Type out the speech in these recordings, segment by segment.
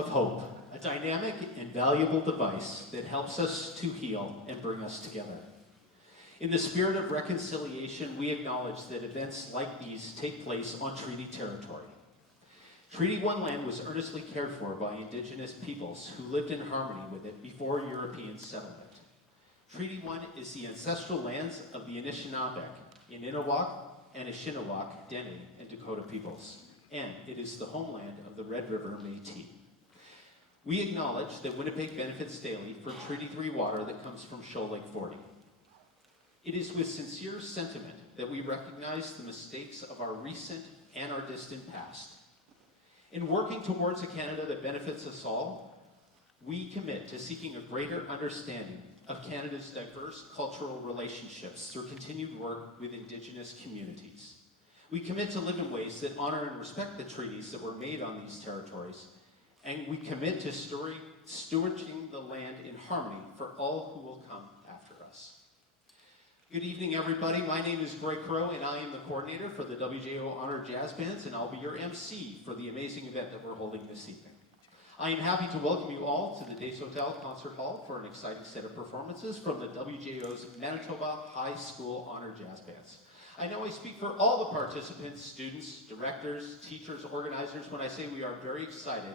of hope, a dynamic and valuable device that helps us to heal and bring us together. In the spirit of reconciliation, we acknowledge that events like these take place on treaty territory. Treaty 1 land was earnestly cared for by Indigenous peoples who lived in harmony with it before European settlement. Treaty 1 is the ancestral lands of the Anishinaabeg, Ininawak, and Anishinawak, Dene, and Dakota peoples, and it is the homeland of the Red River Métis. We acknowledge that Winnipeg benefits daily from Treaty 3 water that comes from Shoal Lake 40. It is with sincere sentiment that we recognize the mistakes of our recent and our distant past. In working towards a Canada that benefits us all, we commit to seeking a greater understanding of Canada's diverse cultural relationships through continued work with Indigenous communities. We commit to live in ways that honor and respect the treaties that were made on these territories, and we commit to stewarding the land in harmony for all who will come after us. Good evening, everybody. My name is Greg Crow, and I am the coordinator for the WJO Honor Jazz Bands, and I'll be your MC for the amazing event that we're holding this evening. I am happy to welcome you all to the Des Hotel Concert Hall for an exciting set of performances from the WJO's Manitoba High School Honor Jazz Bands. I know I speak for all the participants, students, directors, teachers, organizers when I say we are very excited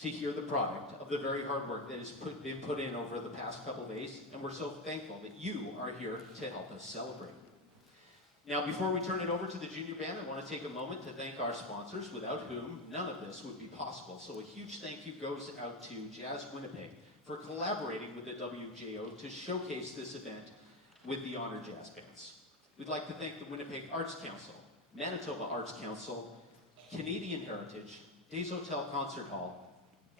to hear the product of the very hard work that has been put in over the past couple of days, and we're so thankful that you are here to help us celebrate. Now, before we turn it over to the junior band, I want to take a moment to thank our sponsors, without whom none of this would be possible. So a huge thank you goes out to Jazz Winnipeg for collaborating with the WJO to showcase this event with the Honor Jazz Bands. We'd like to thank the Winnipeg Arts Council, Manitoba Arts Council, Canadian Heritage, Des Hotel Concert Hall,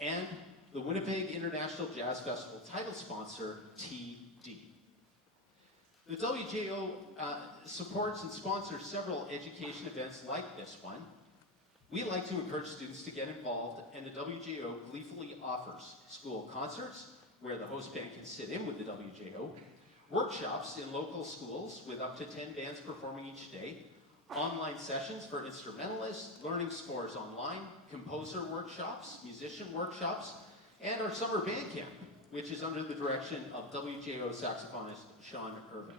and the Winnipeg International Jazz Festival title sponsor, TD. The WJO supports and sponsors several education events like this one. We like to encourage students to get involved, and the WJO gleefully offers school concerts, where the host band can sit in with the WJO, workshops in local schools with up to 10 bands performing each day, online sessions for instrumentalists, learning scores online, composer workshops, musician workshops, and our summer band camp, which is under the direction of WJO saxophonist Sean Irvin.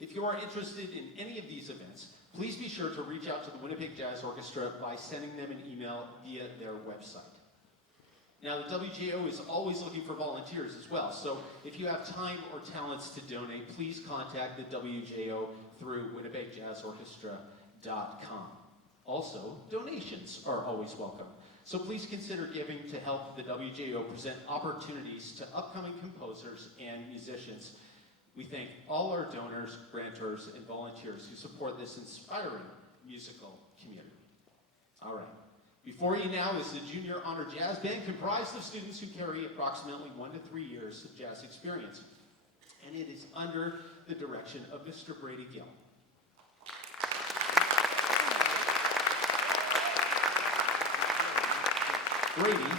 If you are interested in any of these events, please be sure to reach out to the Winnipeg Jazz Orchestra by sending them an email via their website. Now, the WJO is always looking for volunteers as well, so if you have time or talents to donate, please contact the WJO through winnipegjazzorchestra.com. Also, donations are always welcome, so please consider giving to help the WJO present opportunities to upcoming composers and musicians. We thank all our donors, grantors, and volunteers who support this inspiring musical community. All right. Before you now is the Junior Honor Jazz Band, comprised of students who carry approximately 1 to 3 years of jazz experience. And it is under the direction of Mr. Brady Gill. Brady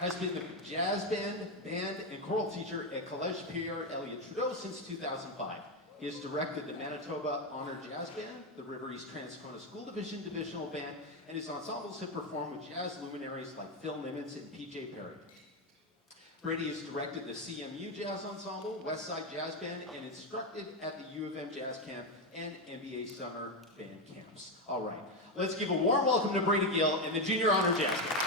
has been the jazz band, and choral teacher at Collège Pierre Elliott Trudeau since 2005. He has directed the Manitoba Honor Jazz Band, the River East Transcona School Division Divisional Band, and his ensembles have performed with jazz luminaries like Phil Nimitz and P.J. Perry. Brady has directed the CMU Jazz Ensemble, Westside Jazz Band, and instructed at the U of M Jazz Camp and NBA Summer Band Camps. All right, let's give a warm welcome to Brady Gill and the Junior Honor Jazz Band.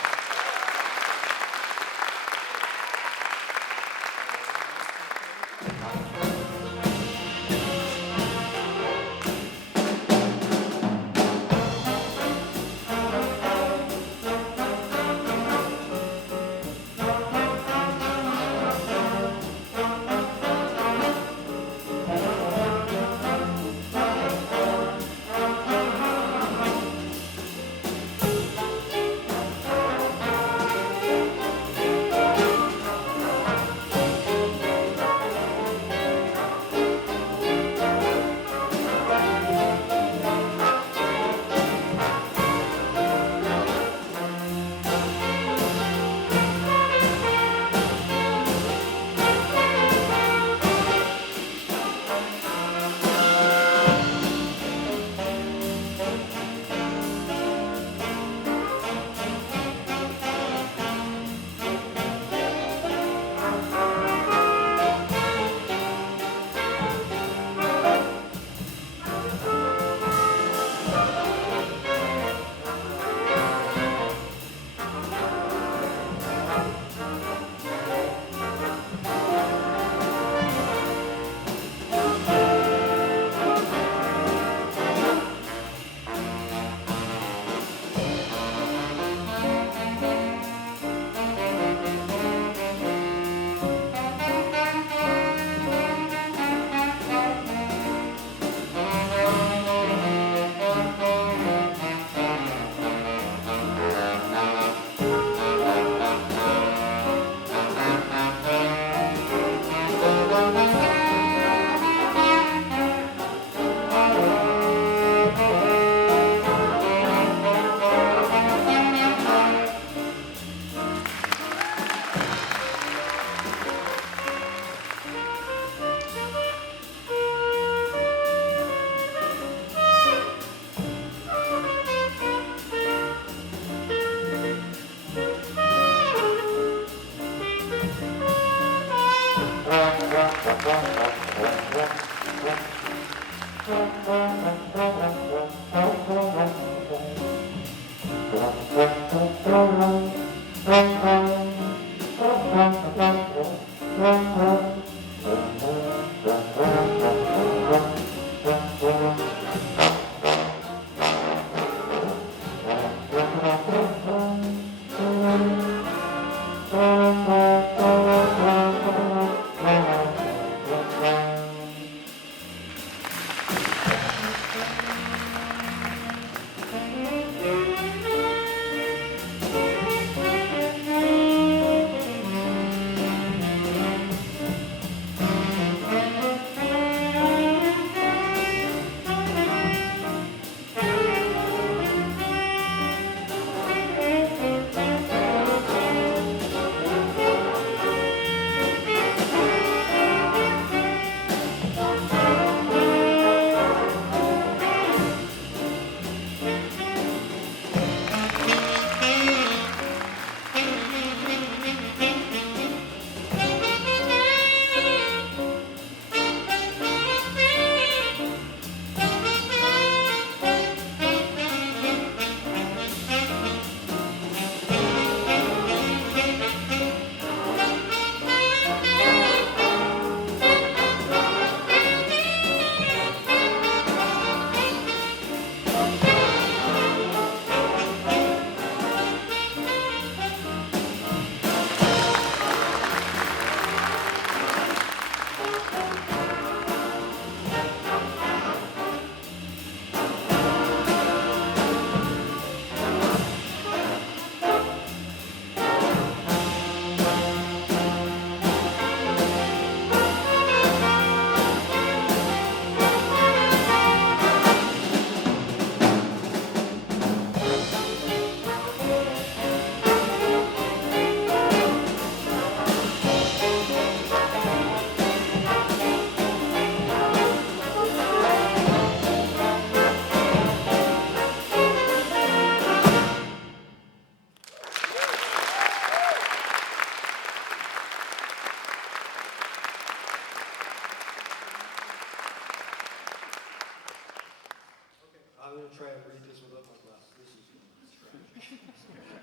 I'm going to try and read this without my glasses. This is tragic.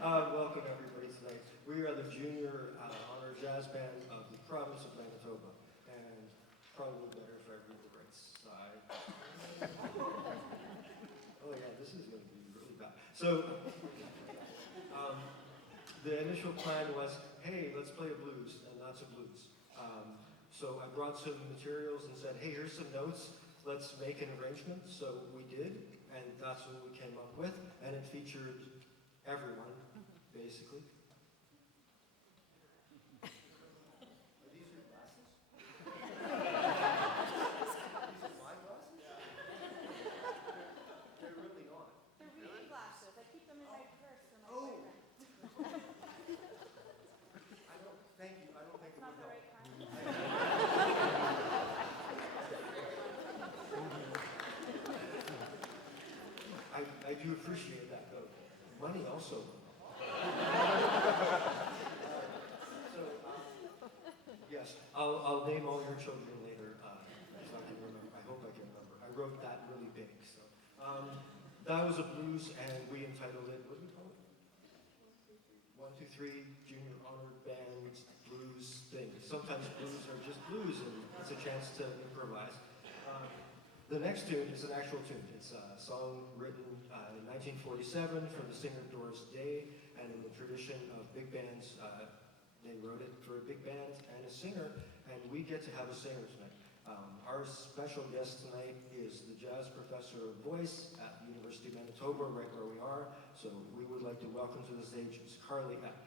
Welcome everybody tonight. We are the junior honor jazz band of the province of Manitoba, and probably better if I read the right side. Oh yeah, this is going to be really bad. So, the initial plan was, hey, let's play a blues, and that's a blues. So I brought some materials and said, hey, here's some notes. Let's make an arrangement. So we did, and that's what we came up with, and it featured everyone, basically. Are these your glasses? These are my glasses? They're really not. They're reading glasses. I keep them in my purse for my Oh. boyfriend. I don't, thank you, I don't think it Not would the help. right kind. I do appreciate that, though. Money also. So, yes, I'll name all your children later, if I can remember. I hope I can remember. I wrote that really big, so. That was a blues, and we entitled it, what do we call it? 1, 2, 3, Junior Honored Band Blues thing. Sometimes blues are just blues, and it's a chance to improvise. The next tune is an actual tune. It's a song written in 1947 for the singer Doris Day, and in the tradition of big bands, they wrote it for a big band and a singer, and we get to have a singer tonight. Our special guest tonight is the jazz professor of voice at the University of Manitoba, right where we are, so we would like to welcome to the stage Ms. Carly Epp.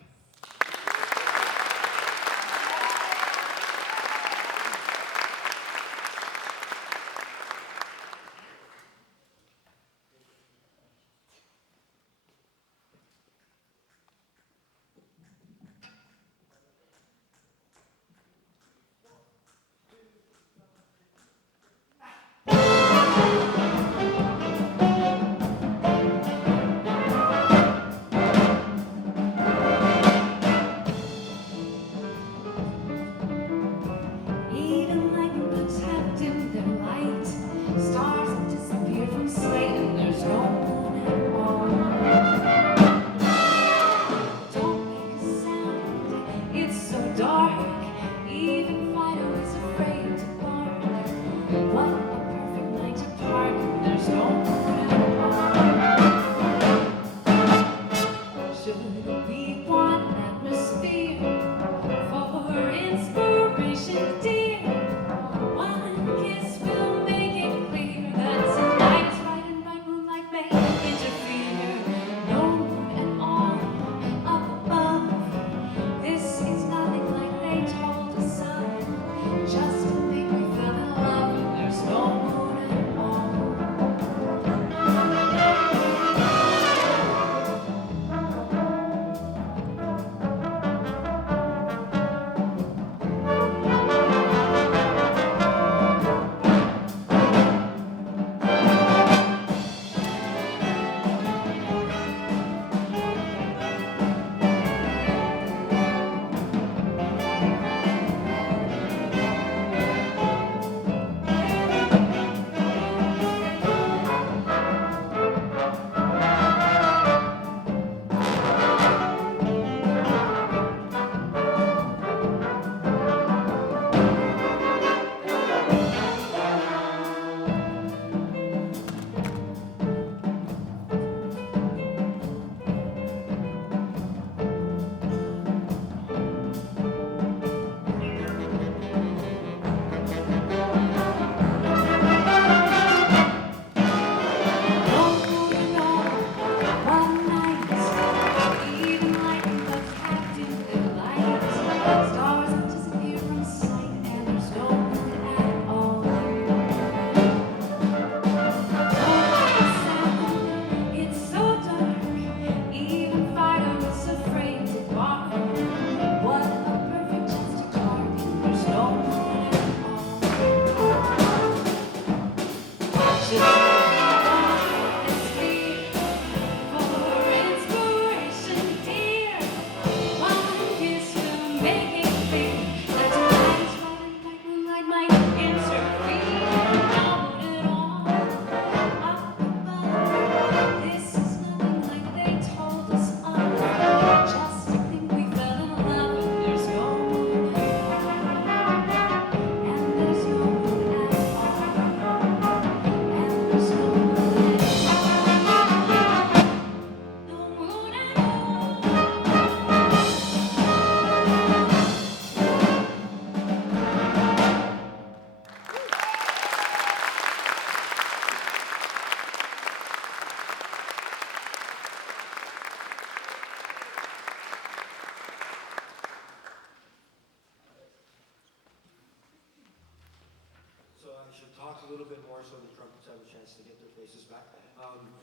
little bit more so the trumpets have a chance to get their faces back.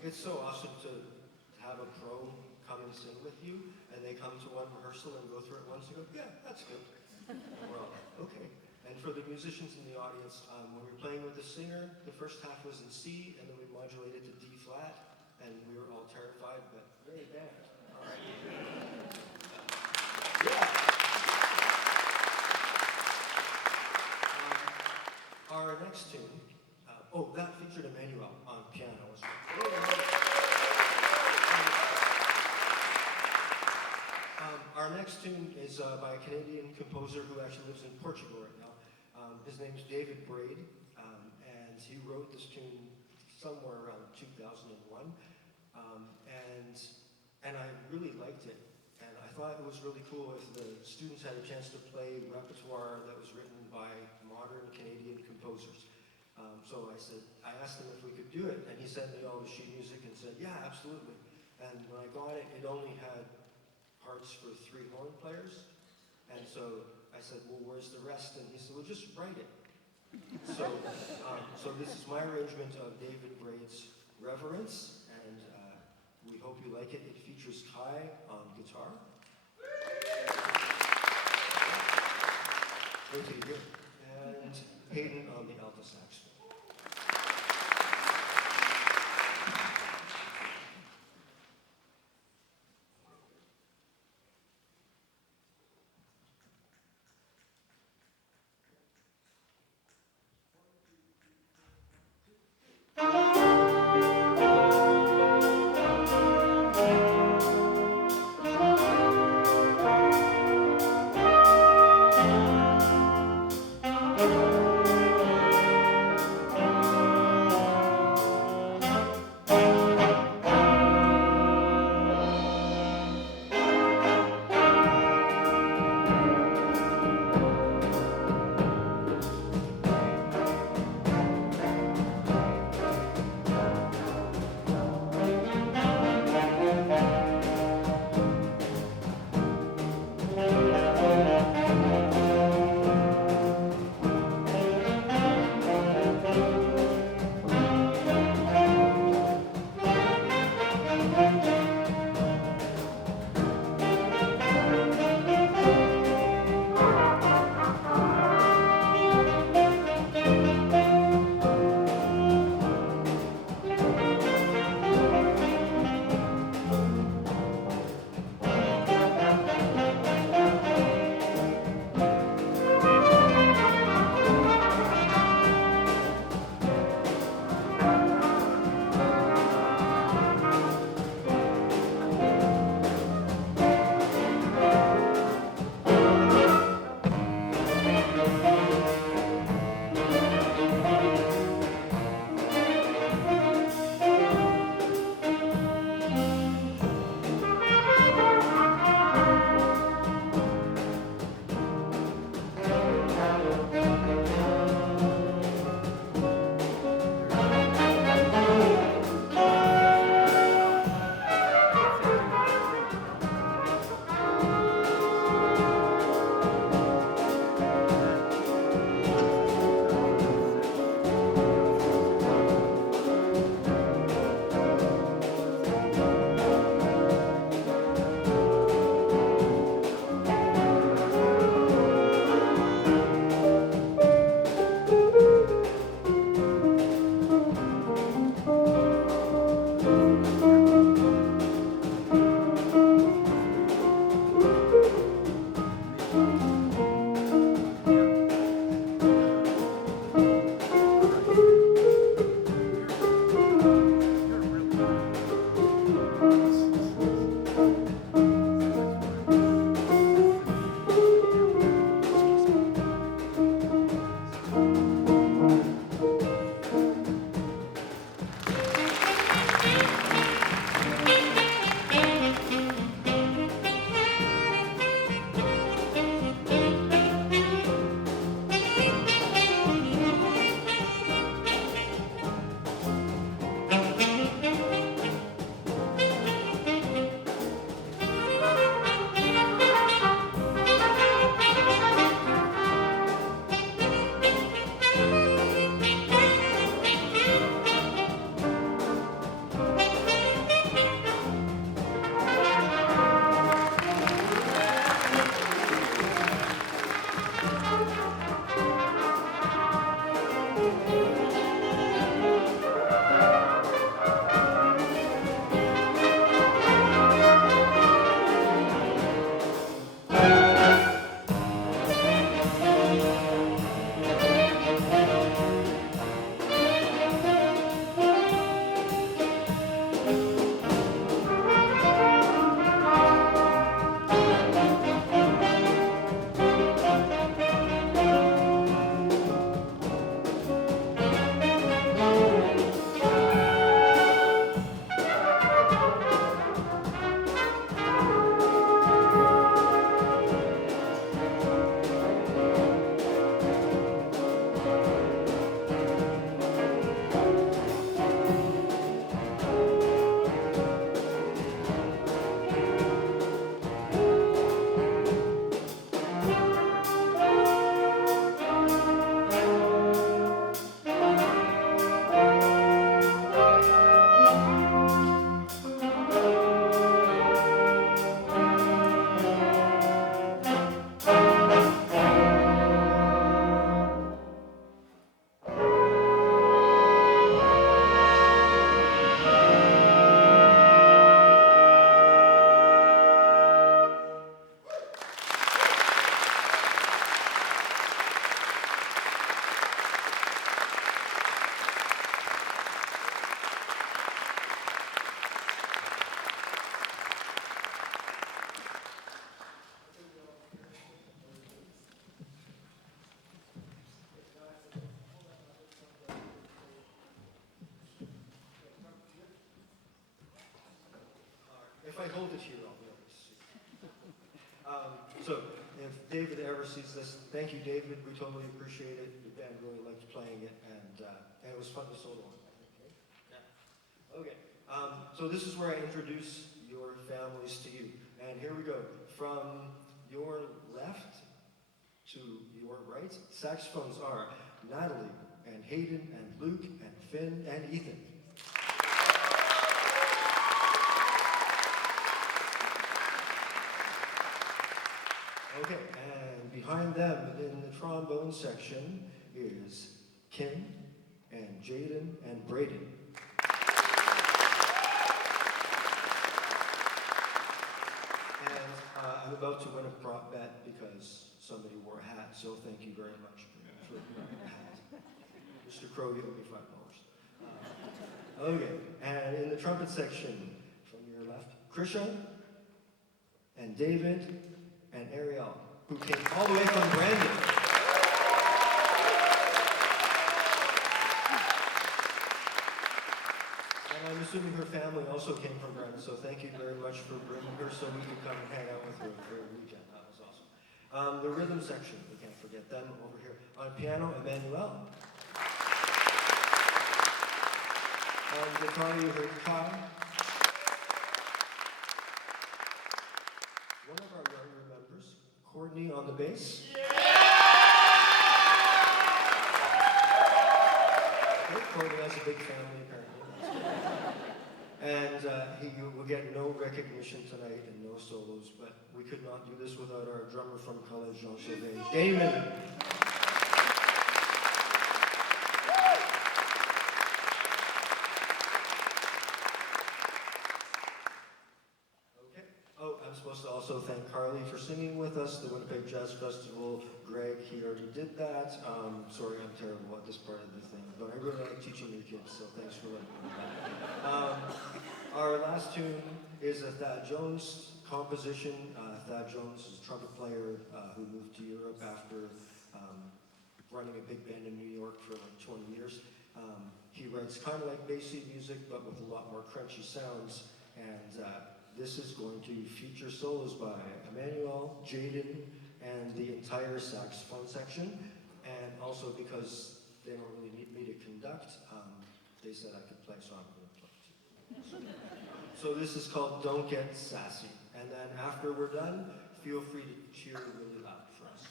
It's so awesome to have a pro come and sing with you, and they come to one rehearsal and go through it once and go, yeah, that's good. Well, okay. And for the musicians in the audience, when we were playing with the singer, the first half was in C, and then we modulated to D flat, and we were all terrified, but very bad. All right. Yeah. Our next tune, that featured Emmanuel on piano as well. Our next tune is by a Canadian composer who actually lives in Portugal right now. His name's David Braid, and he wrote this tune somewhere around 2001. And I really liked it. And I thought it was really cool if the students had a chance to play repertoire that was written by modern Canadian composers. So I asked him if we could do it, and he sent me all the sheet music and said, yeah, absolutely. And when I got it, it only had parts for 3 horn players. And so I said, well, where's the rest? And he said, well, just write it. So this is my arrangement of David Braid's Reverence, and we hope you like it. It features Kai on guitar. Okay, good. And Hayden on the alto saxophone. If I hold it here, I'll be able to see. So, if David ever sees this, thank you, David. We totally appreciate it. The band really liked playing it, and it was fun to solo on. Okay. Yeah. Okay. So this is where I introduce your families to you, and here we go. From your left to your right, saxophones are Natalie and Hayden and Luke and Finn and Ethan. Okay, and behind them in the trombone section is Kim and Jaden and Braden. And I'm about to win a prop bet because somebody wore a hat, so thank you very much for wearing a hat. Mr. Crow, you owe me $5. Okay, and in the trumpet section, from your left, Krisha and David and Ariel, who came all the way from Brandon. And I'm assuming her family also came from Brandon, so thank you very much for bringing her so we could come and hang out with her for a weekend. That was awesome. The rhythm section, we can't forget them over here. On piano, Emmanuel. On guitar, you heard Kai. One of our younger members, Courtney on the bass. Okay, Courtney has a big family apparently. And he will get no recognition tonight and no solos, but we could not do this without our drummer from College, Jean Chauvet, Damon. I'm supposed to also thank Carly for singing with us, the Winnipeg Jazz Festival. Greg, he already did that. Sorry, I'm terrible at this part of the thing, but I really like teaching your kids, so thanks for letting me know. Our last tune is a Thad Jones composition. Thad Jones is a trumpet player who moved to Europe after running a big band in New York for like 20 years. He writes kind of like bassy music, but with a lot more crunchy sounds, and this is going to feature solos by Emmanuel, Jaden, and the entire saxophone section. And also because they don't really need me to conduct, they said I could play, so I'm going to play too. So this is called Don't Get Sassy. And then after we're done, feel free to cheer really loud for us.